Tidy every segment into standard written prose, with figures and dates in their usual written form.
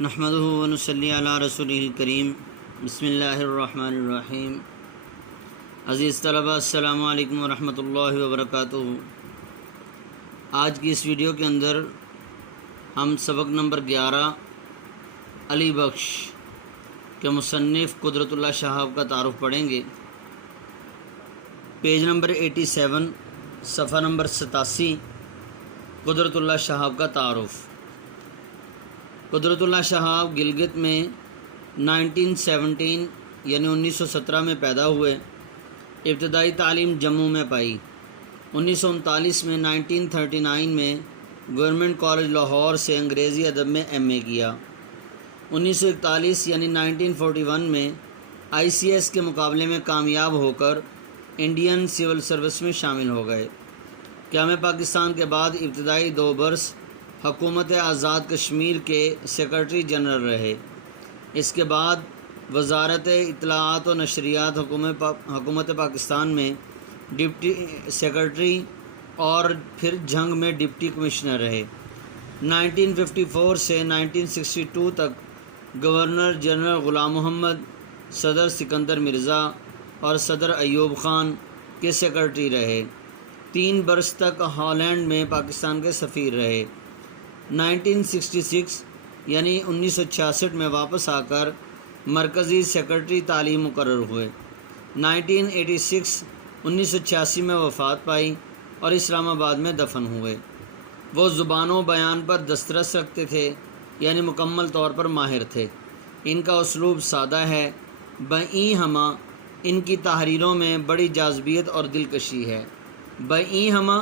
نحمدہ و نصلی علی رسولہ الکریم بسم اللہ الرحمن الرحیم۔ عزیز طلبہ السلام علیکم ورحمۃ اللہ وبرکاتہ۔ آج کی اس ویڈیو کے اندر ہم سبق نمبر 11 علی بخش کے مصنف قدرت اللہ شہاب کا تعارف پڑھیں گے۔ پیج نمبر 87 صفحہ نمبر 87 قدرت اللہ شہاب کا تعارف۔ قدرت اللہ شہاب گلگت میں 1917 یعنی 1917 میں پیدا ہوئے۔ ابتدائی تعلیم جموں میں پائی۔ 1939 میں 1939 میں گورنمنٹ کالج لاہور سے انگریزی ادب میں ایم اے کیا۔ 1941 یعنی 1941 میں آئی سی ایس کے مقابلے میں کامیاب ہو کر انڈین سول سروس میں شامل ہو گئے۔ قیام پاکستان کے بعد ابتدائی 2 برس حکومت آزاد کشمیر کے سیکرٹری جنرل رہے۔ اس کے بعد وزارت اطلاعات و نشریات حکومت پاکستان میں ڈپٹی سیکرٹری اور پھر جنگ میں ڈپٹی کمشنر رہے۔ 1954 سے 1962 تک گورنر جنرل غلام محمد، صدر سکندر مرزا اور صدر ایوب خان کے سیکرٹری رہے۔ 3 برس تک ہالینڈ میں پاکستان کے سفیر رہے۔ 1966 یعنی 1966 میں واپس آ کر مرکزی سیکرٹری تعلیم مقرر ہوئے۔ 1986 میں وفات پائی اور اسلام آباد میں دفن ہوئے۔ وہ زبان و بیان پر دسترس رکھتے تھے، یعنی مکمل طور پر ماہر تھے۔ ان کا اسلوب سادہ ہے، بیں ہمہ ان کی تحریروں میں بڑی جاذبیت اور دلکشی ہے۔ بیں ہمہ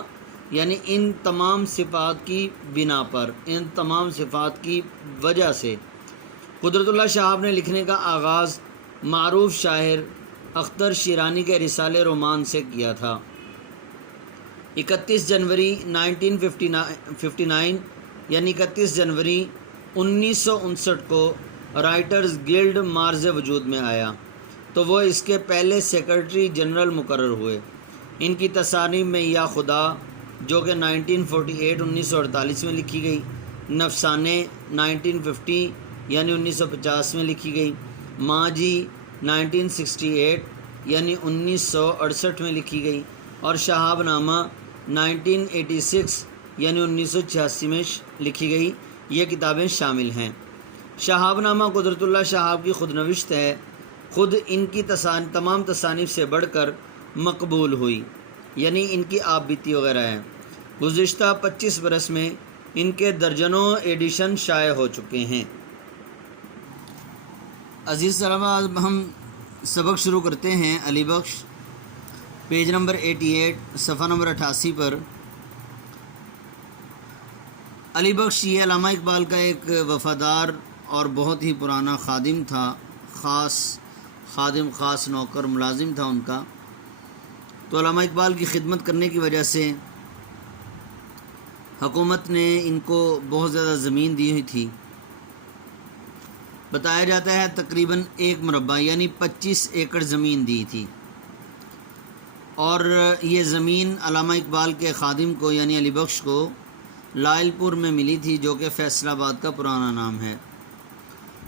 یعنی ان تمام صفات کی بنا پر، ان تمام صفات کی وجہ سے قدرت اللہ شہاب نے لکھنے کا آغاز معروف شاعر اختر شیرانی کے رسالے رومان سے کیا تھا۔ 31 جنوری 1959 یعنی 31 جنوری 1959 کو رائٹرز گلڈ مارز وجود میں آیا تو وہ اس کے پہلے سیکرٹری جنرل مقرر ہوئے۔ ان کی تصانیف میں یا خدا جو کہ 1948 میں لکھی گئی، نفسانے 1950 یعنی 1950 میں لکھی گئی، ماں جی 1968 یعنی 1968 میں لکھی گئی، اور شہاب نامہ 1986 یعنی 1986 میں لکھی گئی۔ یہ کتابیں شامل ہیں۔ شہاب نامہ قدرت اللہ شہاب کی خود نوشت ہے، خود ان کی تمام تصانیف سے بڑھ کر مقبول ہوئی، یعنی ان کی آپ بیتی وغیرہ ہے۔ گزشتہ 25 برس میں ان کے درجنوں ایڈیشن شائع ہو چکے ہیں۔ عزیز طلبہ، ہم سبق شروع کرتے ہیں علی بخش پیج نمبر 88 صفحہ نمبر 88 پر۔ علی بخش یہ علامہ اقبال کا ایک وفادار اور بہت ہی پرانا خادم تھا، خاص نوکر ملازم تھا ان کا۔ تو علامہ اقبال کی خدمت کرنے کی وجہ سے حکومت نے ان کو بہت زیادہ زمین دی ہوئی تھی۔ بتایا جاتا ہے تقریباً 1 مربع یعنی 25 ایکڑ زمین دی تھی، اور یہ زمین علامہ اقبال کے خادم کو یعنی علی بخش کو لائل پور میں ملی تھی، جو کہ فیصل آباد کا پرانا نام ہے۔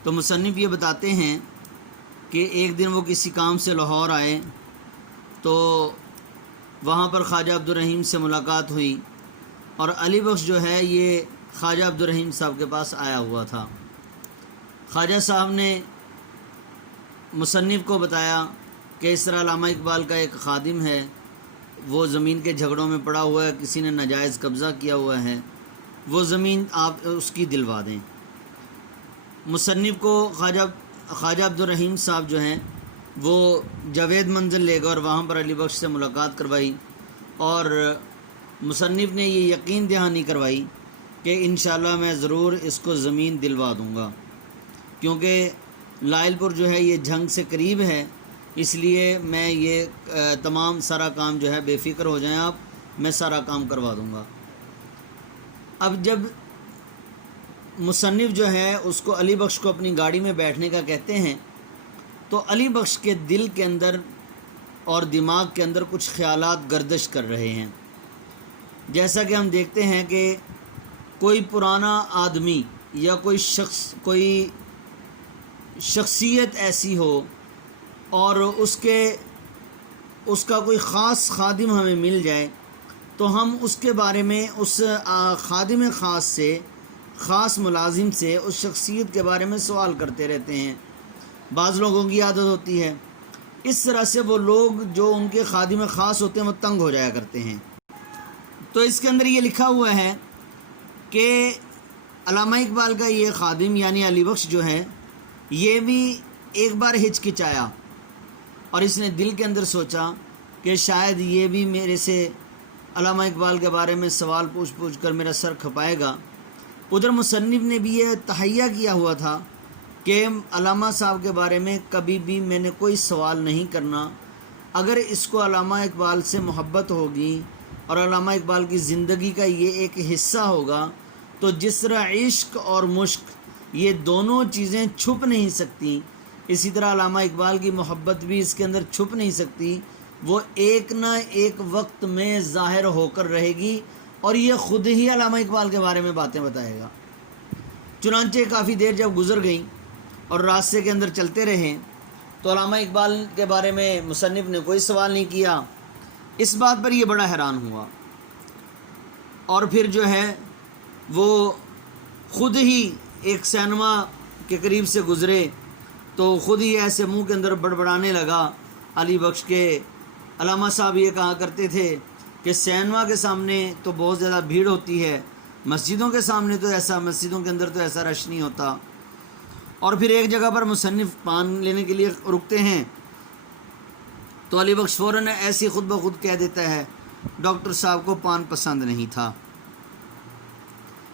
تو مصنف یہ بتاتے ہیں کہ ایک دن وہ کسی کام سے لاہور آئے تو وہاں پر خواجہ عبدالرحیم سے ملاقات ہوئی، اور علی بخش جو ہے یہ خواجہ عبدالرحیم صاحب کے پاس آیا ہوا تھا۔ خواجہ صاحب نے مصنف کو بتایا کہ اس طرح علامہ اقبال کا ایک خادم ہے، وہ زمین کے جھگڑوں میں پڑا ہوا ہے، کسی نے ناجائز قبضہ کیا ہوا ہے، وہ زمین آپ اس کی دلوا دیں۔ مصنف کو خواجہ عبدالرحیم صاحب جو ہیں وہ جاوید منزل لے گئے اور وہاں پر علی بخش سے ملاقات کروائی، اور مصنف نے یہ یقین دہانی کروائی کہ انشاءاللہ میں ضرور اس کو زمین دلوا دوں گا، کیونکہ لائل پور جو ہے یہ جھنگ سے قریب ہے، اس لیے میں یہ تمام سارا کام جو ہے، بے فکر ہو جائیں آپ، میں سارا کام کروا دوں گا۔ اب جب مصنف جو ہے اس کو علی بخش کو اپنی گاڑی میں بیٹھنے کا کہتے ہیں تو علی بخش کے دل کے اندر اور دماغ کے اندر کچھ خیالات گردش کر رہے ہیں۔ جیسا کہ ہم دیکھتے ہیں کہ کوئی پرانا آدمی یا کوئی شخصیت ایسی ہو اور اس کا کوئی خاص خادم ہمیں مل جائے تو ہم اس کے بارے میں اس خادم خاص سے، خاص ملازم سے اس شخصیت کے بارے میں سوال کرتے رہتے ہیں۔ بعض لوگوں کی عادت ہوتی ہے، اس طرح سے وہ لوگ جو ان کے خادم خاص ہوتے ہیں وہ تنگ ہو جایا کرتے ہیں۔ تو اس کے اندر یہ لکھا ہوا ہے کہ علامہ اقبال کا یہ خادم یعنی علی بخش جو ہے، یہ بھی ایک بار ہچکچایا اور اس نے دل کے اندر سوچا کہ شاید یہ بھی میرے سے علامہ اقبال کے بارے میں سوال پوچھ کر میرا سر کھپائے گا۔ ادھر مصنف نے بھی یہ تہیہ کیا ہوا تھا کہ علامہ صاحب کے بارے میں کبھی بھی میں نے کوئی سوال نہیں کرنا، اگر اس کو علامہ اقبال سے محبت ہوگی اور علامہ اقبال کی زندگی کا یہ ایک حصہ ہوگا تو جس طرح عشق اور مشق یہ دونوں چیزیں چھپ نہیں سکتی، اسی طرح علامہ اقبال کی محبت بھی اس کے اندر چھپ نہیں سکتی، وہ ایک نہ ایک وقت میں ظاہر ہو کر رہے گی اور یہ خود ہی علامہ اقبال کے بارے میں باتیں بتائے گا۔ چنانچہ کافی دیر جب گزر گئی اور راستے کے اندر چلتے رہے تو علامہ اقبال کے بارے میں مصنف نے کوئی سوال نہیں کیا۔ اس بات پر یہ بڑا حیران ہوا اور پھر جو ہے وہ خود ہی ایک سینما کے قریب سے گزرے تو خود ہی ایسے منہ کے اندر بڑبڑانے لگا علی بخش کے۔ علامہ صاحب یہ کہا کرتے تھے کہ سینما کے سامنے تو بہت زیادہ بھیڑ ہوتی ہے، مسجدوں کے سامنے تو مسجدوں کے اندر تو ایسا رش نہیں ہوتا۔ اور پھر ایک جگہ پر مصنف پان لینے کے لیے رکتے ہیں تو علی بخش فوراً ایسی خود بخود کہہ دیتا ہے ڈاکٹر صاحب کو پان پسند نہیں تھا،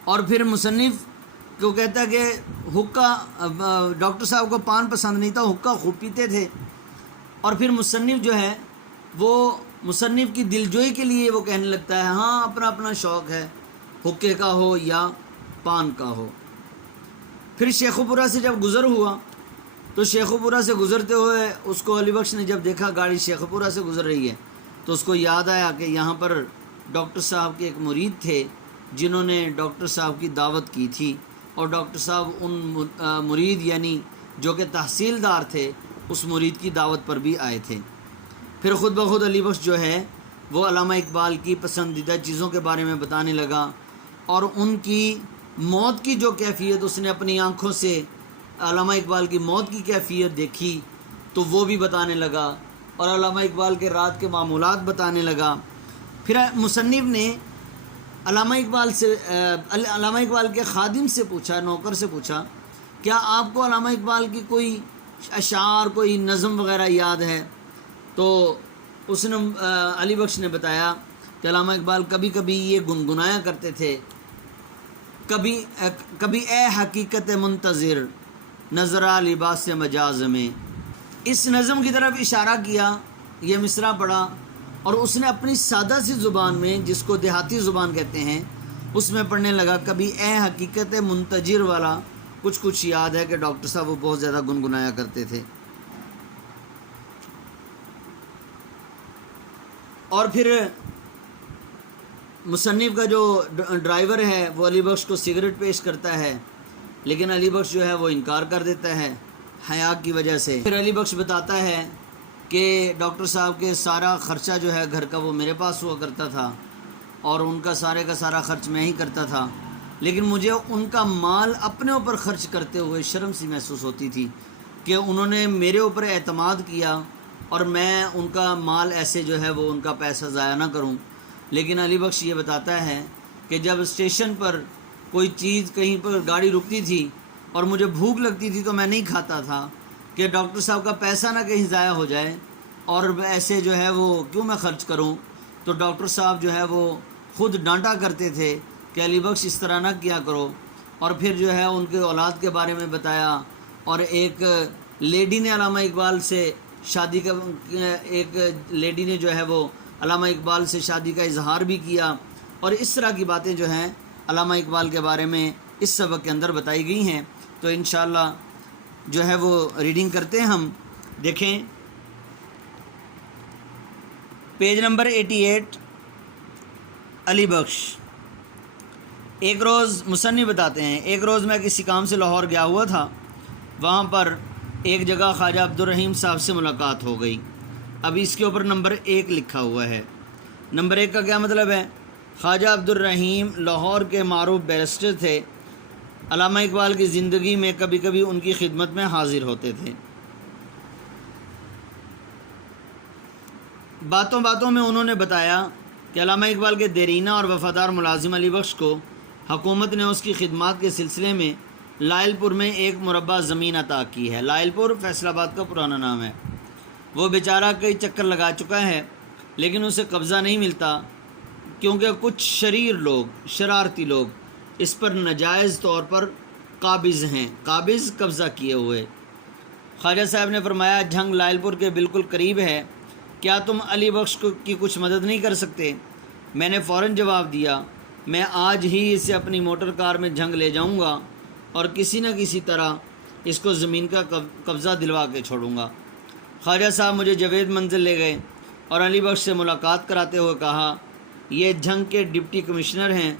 اور پھر مصنف کو کہتا ہے کہ حقہ ڈاکٹر صاحب کو پان پسند نہیں تھا، حقہ خوب پیتے تھے۔ اور پھر مصنف جو ہے وہ مصنف کی دلجوئی کے لیے وہ کہنے لگتا ہے ہاں اپنا اپنا شوق ہے، حقے کا ہو یا پان کا ہو۔ پھر شیخو پورہ سے جب گزر ہوا تو شیخو پورہ سے گزرتے ہوئے اس کو علی بخش نے جب دیکھا گاڑی شیخو پورہ سے گزر رہی ہے تو اس کو یاد آیا کہ یہاں پر ڈاکٹر صاحب کے ایک مرید تھے جنہوں نے ڈاکٹر صاحب کی دعوت کی تھی، اور ڈاکٹر صاحب ان مرید یعنی جو کہ تحصیلدار تھے اس مرید کی دعوت پر بھی آئے تھے۔ پھر خود بخود علی بخش جو ہے وہ علامہ اقبال کی پسندیدہ چیزوں کے بارے میں بتانے لگا اور ان کی موت کی جو کیفیت اس نے اپنی آنکھوں سے علامہ اقبال کی موت کی کیفیت دیکھی تو وہ بھی بتانے لگا اور علامہ اقبال کے رات کے معمولات بتانے لگا۔ پھر مصنف نے علامہ اقبال کے خادم سے پوچھا، نوکر سے پوچھا کیا آپ کو علامہ اقبال کی کوئی اشعار کوئی نظم وغیرہ یاد ہے؟ تو اس نے علی بخش نے بتایا کہ علامہ اقبال کبھی کبھی یہ گنگنایا کرتے تھے، کبھی اے حقیقت منتظر نظرہ لباس مجاز میں۔ اس نظم کی طرف اشارہ کیا، یہ مصرع پڑھا اور اس نے اپنی سادہ سی زبان میں جس کو دیہاتی زبان کہتے ہیں اس میں پڑھنے لگا کبھی اے حقیقت منتظر والا کچھ یاد ہے کہ ڈاکٹر صاحب وہ بہت زیادہ گنگنایا کرتے تھے۔ اور پھر مصنف کا جو ڈرائیور ہے وہ علی بخش کو سگریٹ پیش کرتا ہے لیکن علی بخش جو ہے وہ انکار کر دیتا ہے حیا کی وجہ سے۔ پھر علی بخش بتاتا ہے کہ ڈاکٹر صاحب کے سارا خرچہ جو ہے گھر کا وہ میرے پاس ہوا کرتا تھا اور ان کا سارا خرچ میں ہی کرتا تھا، لیکن مجھے ان کا مال اپنے اوپر خرچ کرتے ہوئے شرم سی محسوس ہوتی تھی کہ انہوں نے میرے اوپر اعتماد کیا اور میں ان کا مال ایسے جو ہے وہ ان کا پیسہ ضائع نہ کروں۔ لیکن علی بخش یہ بتاتا ہے کہ جب اسٹیشن پر کوئی چیز کہیں پر گاڑی رکتی تھی اور مجھے بھوک لگتی تھی تو میں نہیں کھاتا تھا کہ ڈاکٹر صاحب کا پیسہ نہ کہیں ضائع ہو جائے اور ایسے جو ہے وہ کیوں میں خرچ کروں۔ تو ڈاکٹر صاحب جو ہے وہ خود ڈانٹا کرتے تھے کہ علی بخش اس طرح نہ کیا کرو، اور پھر جو ہے ان کے اولاد کے بارے میں بتایا اور ایک لیڈی نے علامہ اقبال سے شادی کا ایک لیڈی نے جو ہے وہ علامہ اقبال سے شادی کا اظہار بھی کیا، اور اس طرح کی باتیں جو ہیں علامہ اقبال کے بارے میں اس سبق کے اندر بتائی گئی ہیں۔ تو انشاءاللہ جو ہے وہ ریڈنگ کرتے ہیں ہم۔ دیکھیں پیج نمبر 88 علی بخش۔ ایک روز مصنف بتاتے ہیں، ایک روز میں کسی کام سے لاہور گیا ہوا تھا، وہاں پر ایک جگہ خواجہ عبدالرحیم صاحب سے ملاقات ہو گئی۔ ابھی اس کے اوپر نمبر 1 لکھا ہوا ہے۔ نمبر 1 کا کیا مطلب ہے؟ خواجہ عبدالرحیم لاہور کے معروف بیرسٹر تھے، علامہ اقبال کی زندگی میں کبھی کبھی ان کی خدمت میں حاضر ہوتے تھے۔ باتوں باتوں میں انہوں نے بتایا کہ علامہ اقبال کے دیرینہ اور وفادار ملازم علی بخش کو حکومت نے اس کی خدمات کے سلسلے میں لائل پور میں ایک مربع زمین عطا کی ہے۔ لائل پور فیصل آباد کا پرانا نام ہے۔ وہ بیچارہ کئی چکر لگا چکا ہے لیکن اسے قبضہ نہیں ملتا، کیونکہ کچھ شرارتی لوگ اس پر ناجائز طور پر قابض قبضہ کیے ہوئے۔ خواجہ صاحب نے فرمایا، جھنگ لائل پور کے بالکل قریب ہے، کیا تم علی بخش کی کچھ مدد نہیں کر سکتے؟ میں نے فوراً جواب دیا، میں آج ہی اسے اپنی موٹر کار میں جھنگ لے جاؤں گا اور کسی نہ کسی طرح اس کو زمین کا قبضہ دلوا کے چھوڑوں گا۔ خواجہ صاحب مجھے جاوید منزل لے گئے اور علی بخش سے ملاقات کراتے ہوئے کہا، یہ جھنگ کے ڈپٹی کمشنر ہیں،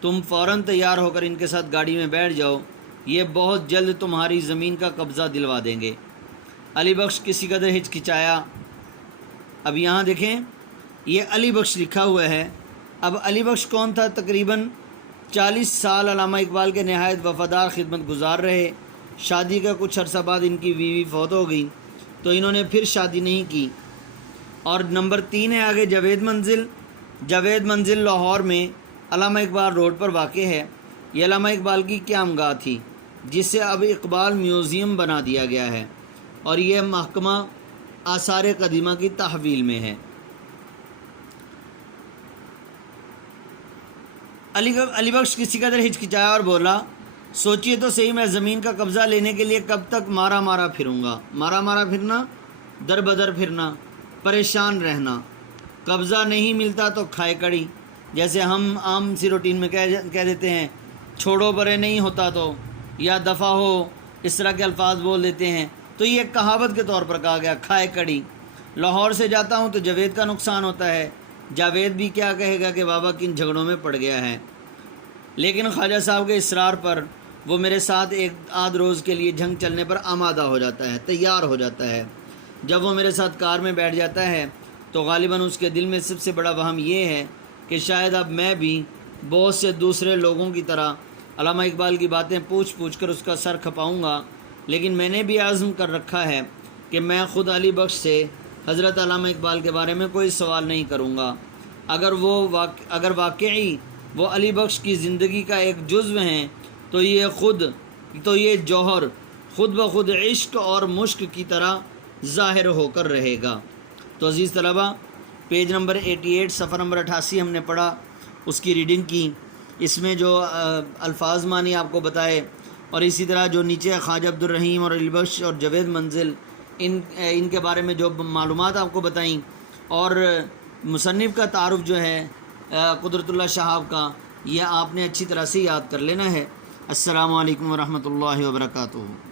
تم فوراً تیار ہو کر ان کے ساتھ گاڑی میں بیٹھ جاؤ، یہ بہت جلد تمہاری زمین کا قبضہ دلوا دیں گے۔ علی بخش کسی قدر ہچکچایا۔ اب یہاں دیکھیں، یہ علی بخش لکھا ہوا ہے۔ اب علی بخش کون تھا؟ تقریباً 40 سال علامہ اقبال کے نہایت وفادار خدمت گزار رہے۔ شادی کا کچھ عرصہ بعد ان کی بیوی فوت ہو گئی تو انہوں نے پھر شادی نہیں کی۔ اور نمبر 3 ہے آگے جاوید منزل۔ جاوید منزل لاہور میں علامہ اقبال روڈ پر واقع ہے۔ یہ علامہ اقبال کی قیامگاہ تھی جسے اب اقبال میوزیم بنا دیا گیا ہے اور یہ محکمہ آثار قدیمہ کی تحویل میں ہے۔ علی بخش کسی قدر ہچکچایا اور بولا، سوچئے تو صحیح، میں زمین کا قبضہ لینے کے لیے کب تک مارا پھروں گا؟ مارا پھرنا، در بدر پھرنا، پریشان رہنا، قبضہ نہیں ملتا تو کھائے کڑی، جیسے ہم عام سی روٹین میں کہہ دیتے ہیں، چھوڑو پرے نہیں ہوتا تو، یا دفع ہو، اس طرح کے الفاظ بول دیتے ہیں۔ تو یہ ایک کہاوت کے طور پر کہا گیا، کھائے کڑی۔ لاہور سے جاتا ہوں تو جاوید کا نقصان ہوتا ہے، جاوید بھی کیا کہے گا کہ بابا کن جھگڑوں میں پڑ گیا ہے۔ لیکن خواجہ صاحب کے اصرار پر وہ میرے ساتھ ایک آدھ روز کے لیے جھنگ چلنے پر آمادہ ہو جاتا ہے، تیار ہو جاتا ہے۔ جب وہ میرے ساتھ کار میں بیٹھ جاتا ہے تو غالباً اس کے دل میں سب سے بڑا وہم یہ ہے کہ شاید اب میں بھی بہت سے دوسرے لوگوں کی طرح علامہ اقبال کی باتیں پوچھ کر اس کا سر کھپاؤں گا، لیکن میں نے بھی عزم کر رکھا ہے کہ میں خود علی بخش سے حضرت علامہ اقبال کے بارے میں کوئی سوال نہیں کروں گا۔ اگر واقعی وہ علی بخش کی زندگی کا ایک جزو ہیں تو یہ جوہر خود بخود عشق اور مشق کی طرح ظاہر ہو کر رہے گا۔ تو عزیز طلبہ، پیج نمبر 88 صفحہ نمبر 88 ہم نے پڑھا، اس کی ریڈنگ کی۔ اس میں جو الفاظ معنی آپ کو بتائے اور اسی طرح جو نیچے خواجہ عبدالرحیم اور علی بخش اور جاوید منزل ان کے بارے میں جو معلومات آپ کو بتائیں، اور مصنف کا تعارف جو ہے قدرت اللہ شہاب کا، یہ آپ نے اچھی طرح سے یاد کر لینا ہے۔ السلام علیکم ورحمۃ اللہ وبرکاتہ۔